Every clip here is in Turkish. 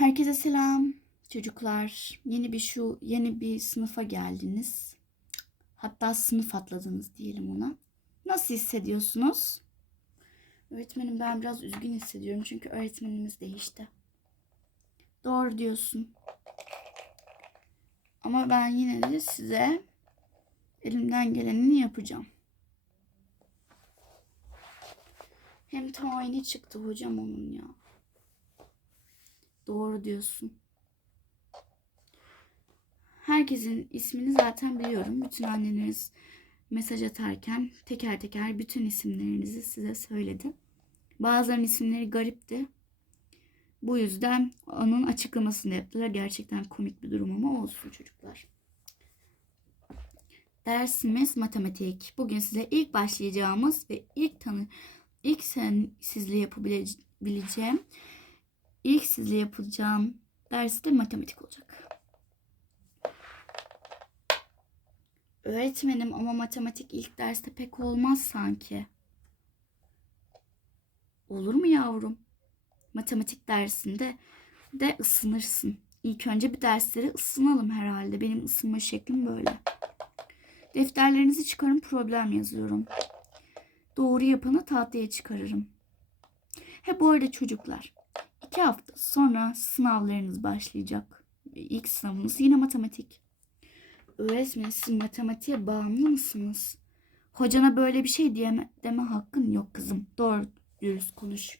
Herkese selam çocuklar. Yeni bir şu yeni bir sınıfa geldiniz. Hatta sınıf atladınız diyelim ona. Nasıl hissediyorsunuz? Öğretmenim ben biraz üzgün hissediyorum çünkü öğretmenimiz değişti. Doğru diyorsun. Ama ben yine de size elimden gelenini yapacağım. Hem tayini çıktı hocam onun ya. Doğru diyorsun. Herkesin ismini zaten biliyorum. Bütün anneleriniz mesaj atarken teker teker bütün isimlerinizi size söyledi. Bazılarının isimleri garipti. Bu yüzden onun açıklamasını yaptılar. Gerçekten komik bir durum ama olsun çocuklar. Dersimiz matematik. Bugün size ilk başlayacağımız ve ilk tanı ilk sen sizle yapabileceğim ilk sizle yapacağım ders de matematik olacak. Öğretmenim ama matematik ilk derste pek olmaz sanki. Olur mu yavrum? Matematik dersinde de ısınırsın. İlk önce bir dersleri ısınalım herhalde. Benim ısınma şeklim böyle. Defterlerinizi çıkarın problem yazıyorum. Doğru yapanı tahtaya çıkarırım. He bu arada çocuklar. İki hafta sonra sınavlarınız başlayacak. İlk sınavınız yine matematik. Öğretmen siz matematiğe bağımlı mısınız? Hocana böyle bir şey diyeme, deme hakkın yok kızım. Doğru dürüst konuş.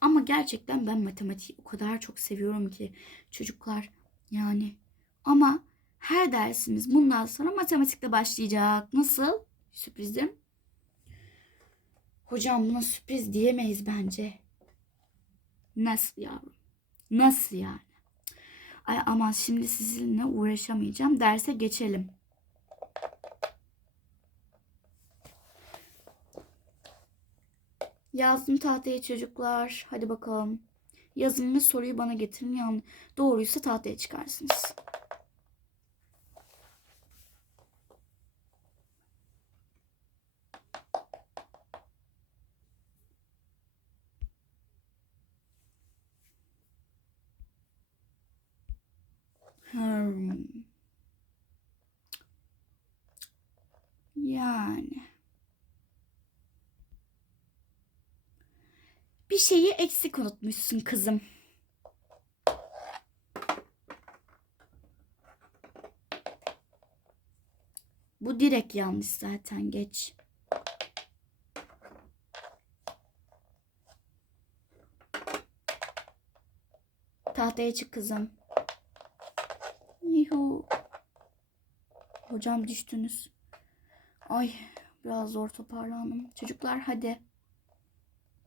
Ama gerçekten ben matematiği o kadar çok seviyorum ki çocuklar yani. Ama her dersimiz bundan sonra matematikle başlayacak. Nasıl? Sürprizim. Hocam buna sürpriz diyemeyiz bence. Nasıl yavrum? Nasıl yani? Ay ama şimdi sizinle uğraşamayacağım. Derse geçelim. Yazdım tahtaya çocuklar. Hadi bakalım. Yazın ve soruyu bana getirin. Yani doğruysa tahtaya çıkarsınız. Hmm. Yani. Bir şeyi eksik unutmuşsun kızım. Bu direkt yanlış zaten geç. Tahtaya çık kızım. Yuhu. Hocam düştünüz. Ay biraz zor toparlandım. Çocuklar hadi.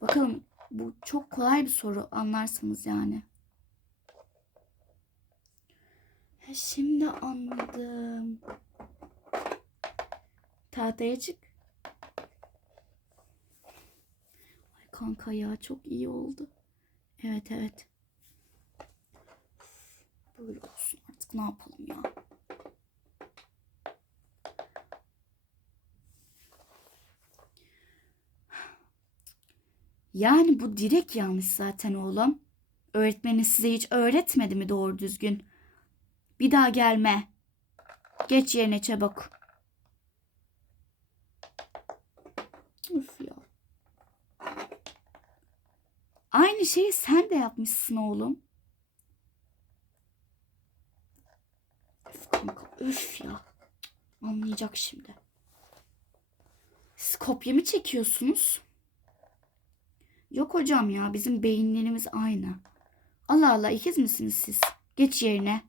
Bakalım bu çok kolay bir soru anlarsınız yani. Şimdi anladım. Tahtaya çık. Ay kanka ya çok iyi oldu. Evet evet. Böyle olsun ne yapalım ya. Yani bu direkt yanlış zaten oğlum. Öğretmeniniz size hiç öğretmedi mi doğru düzgün? Bir daha gelme. Geç yerine çabuk. Üf ya. Aynı şeyi sen de yapmışsın oğlum. Üf ya. Anlayacak şimdi. Siz kopya mı çekiyorsunuz? Yok hocam ya bizim beyinlerimiz aynı. Allah Allah ikiz misiniz siz? Geç yerine.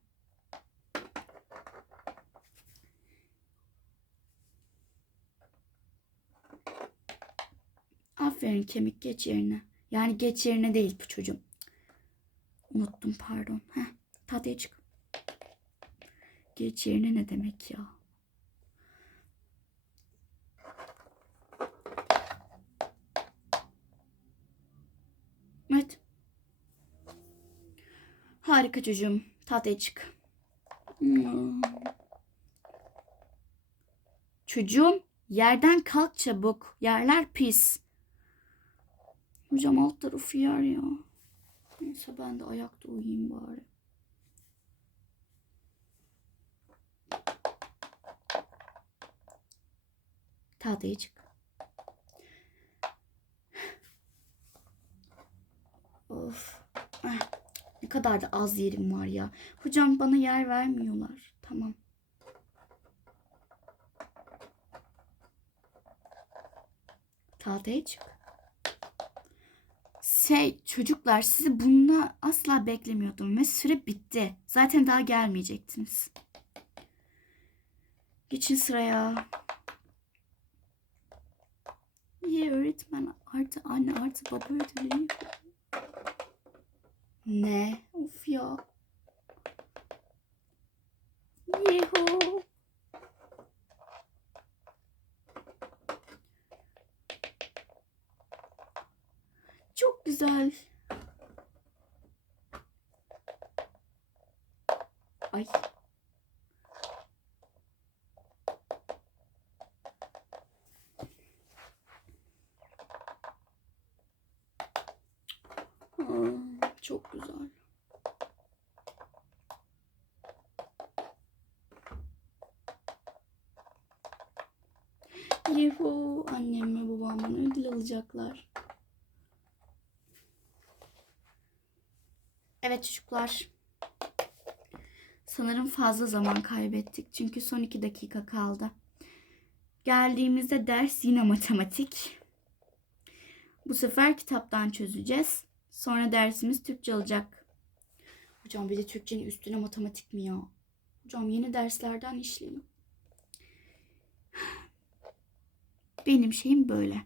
Aferin kemik geç yerine. Yani geç yerine değil bu çocuğum. Unuttum pardon. Heh, tahtaya çık. Geç yerine ne demek ya? Evet. Harika çocuğum. Tahtaya çık. Çocuğum yerden kalk çabuk. Yerler pis. Hocam alt tarafı yer ya. Neyse ben de ayakta uyuyayım bari. Tahtaya çık. Of. Ah, ne kadar da az yerim var ya. Hocam bana yer vermiyorlar. Tamam. Tahtaya çık. Şey çocuklar sizi bununla asla beklemiyordum ve süre bitti. Zaten daha gelmeyecektiniz. Geçin sıraya. Niye öğretmen artı anne artı baba ödülü? Ne? Of ya. Yeho. Çok güzel. Ay. Aa, çok güzel. Yuhu annem ve babam bana ödül alacaklar. Evet çocuklar. Sanırım fazla zaman kaybettik. Çünkü son iki dakika kaldı. Geldiğimizde ders yine matematik. Bu sefer kitaptan çözeceğiz. Sonra dersimiz Türkçe olacak. Hocam bir de Türkçenin üstüne matematik mi ya? Hocam yeni derslerden işleyin. Benim şeyim böyle.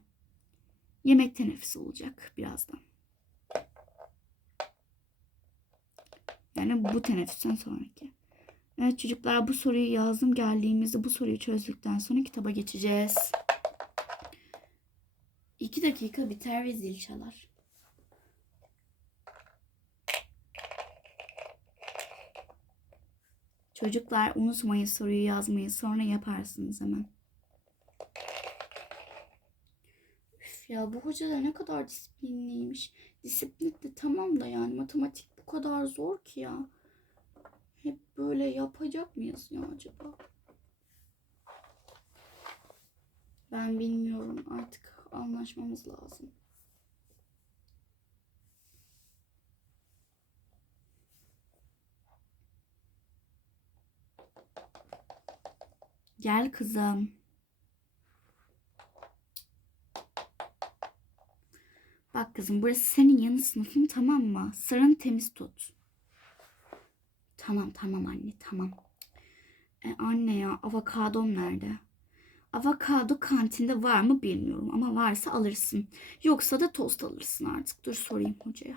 Yemek teneffüsü olacak birazdan. Yani bu teneffüsten sonraki. Evet çocuklar bu soruyu yazdım. Geldiğimizde bu soruyu çözdükten sonra kitaba geçeceğiz. İki dakika biter ve zil çalar. Çocuklar unutmayın soruyu yazmayı sonra yaparsınız hemen. Üf ya bu hoca da ne kadar disiplinliymiş. Disiplin de tamam da yani matematik bu kadar zor ki ya. Hep böyle yapacak mıyız ya acaba? Ben bilmiyorum artık anlaşmamız lazım. Gel kızım. Bak kızım burası senin yanı sınıfın tamam mı? Sıranı temiz tut. Tamam tamam anne tamam. E, anne ya avokadom nerede? Avokado kantinde var mı bilmiyorum ama varsa alırsın. Yoksa da tost alırsın artık. Dur sorayım hocaya.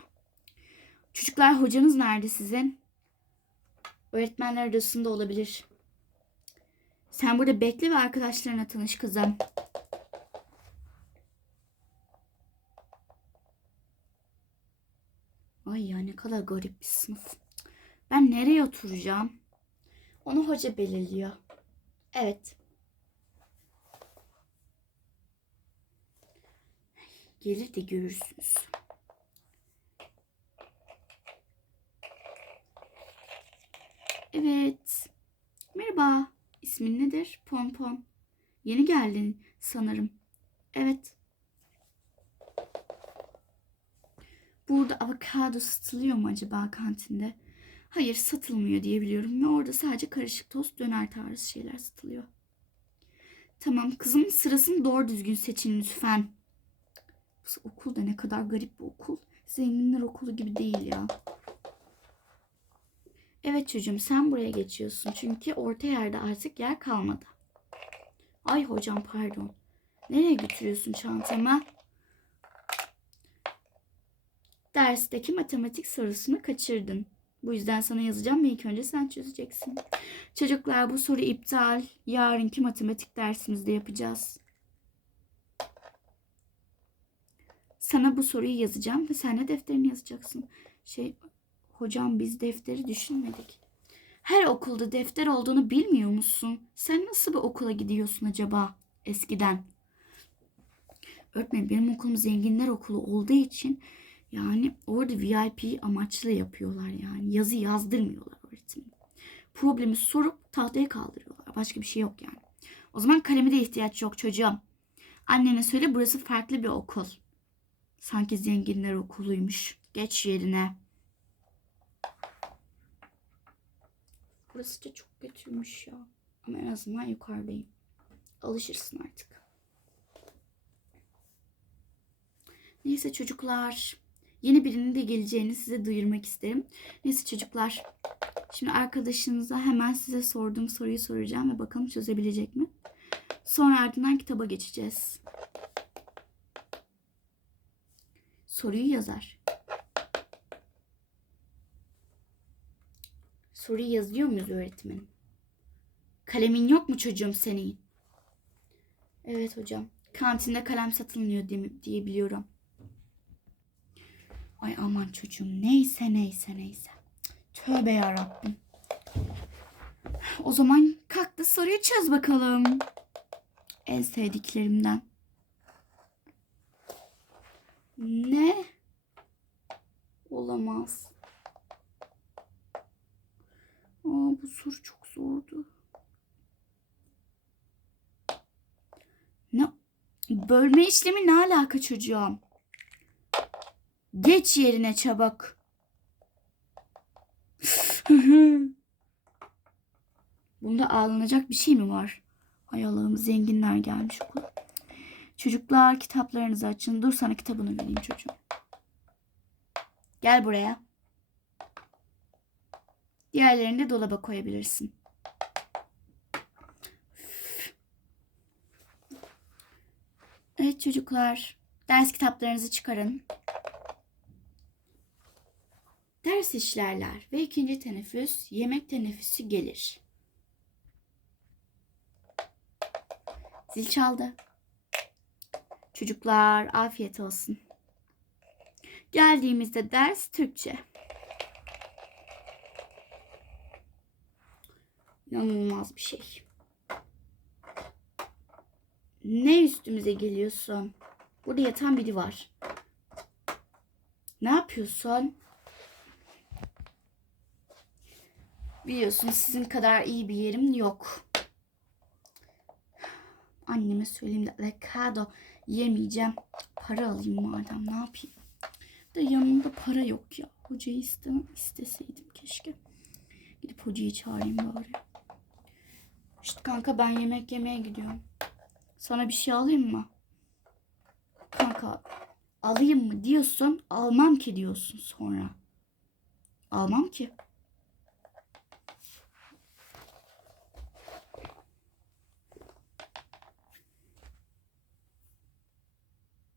Çocuklar hocanız nerede sizin? Öğretmenler odasında olabilir. Sen burada bekle ve arkadaşlarına tanış kızım. Ay ya ne kadar garip bir sınıf. Ben nereye oturacağım? Onu hoca belirliyor. Evet. Gelir de görürsünüz. Evet. Merhaba. İsmin nedir? Pompon. Yeni geldin sanırım. Evet. Burada avokado satılıyor mu acaba kantinde? Hayır satılmıyor diye biliyorum ve orada sadece karışık tost döner tarzı şeyler satılıyor. Tamam kızım sırasını doğru düzgün seçin lütfen. Bu okul da ne kadar garip bir okul. Zenginler okulu gibi değil ya. Evet çocuğum sen buraya geçiyorsun. Çünkü orta yerde artık yer kalmadı. Ay hocam pardon. Nereye götürüyorsun çantamı? Dersteki matematik sorusunu kaçırdın. Bu yüzden sana yazacağım ve ilk önce sen çözeceksin. Çocuklar bu soru iptal. Yarınki matematik dersimizde yapacağız. Sana bu soruyu yazacağım ve sen de defterini yazacaksın. Şey hocam biz defteri düşünmedik. Her okulda defter olduğunu bilmiyor musun? Sen nasıl bir okula gidiyorsun acaba eskiden? Öğretmenim benim okulum zenginler okulu olduğu için Yani orada VIP amaçlı yapıyorlar yani. Yazı yazdırmıyorlar öğretmenim. Problemi sorup tahtaya kaldırıyorlar. Başka bir şey yok yani. O zaman kaleme de ihtiyaç yok çocuğum. Annene söyle burası farklı bir okul. Sanki zenginler okuluymuş. Geç yerine. Burası da çok kötüymüş ya. Ama en azından yukarıdayım. Alışırsın artık. Neyse çocuklar. Yeni birinin de geleceğini size duyurmak isterim. Neyse çocuklar. Şimdi arkadaşınıza hemen size sorduğum soruyu soracağım ve bakalım çözebilecek mi? Sonra ardından kitaba geçeceğiz. Soruyu yazar. Soruyu yazıyor muyuz öğretmenim? Kalemin yok mu çocuğum senin? Evet hocam. Kantinde kalem satılmıyor diye, diye biliyorum. Ay aman çocuğum neyse neyse neyse. Tövbe yarabbim. O zaman kalk da soruyu çöz bakalım. En sevdiklerimden. Ne? Olamaz. Aa, bu soru çok zordu. Ne? Bölme işlemi ne alaka çocuğum? Geç yerine çabuk. Bunda ağlanacak bir şey mi var? Ay Allah'ım zenginler gelmiş okula. Çocuklar kitaplarınızı açın. Dur sana kitabını vereyim çocuğum. Gel buraya. Diğerlerini de dolaba koyabilirsin. Evet çocuklar. Ders kitaplarınızı çıkarın. Ders işlerler ve ikinci teneffüs yemek teneffüsü gelir. Zil çaldı. Çocuklar afiyet olsun. Geldiğimizde ders Türkçe. İnanılmaz bir şey. Ne üstümüze geliyorsun? Burada yatan biri var. Ne yapıyorsun? Biliyorsun sizin kadar iyi bir yerim yok. Anneme söyleyeyim de avokado yemeyeceğim. Para alayım madem ne yapayım. Da yanımda para yok ya. Hocayı isteseydim keşke. Gidip hocayı çağırayım bari. İşte kanka ben yemek yemeye gidiyorum. Sana bir şey alayım mı? Kanka alayım mı diyorsun. Almam ki diyorsun sonra. Almam ki.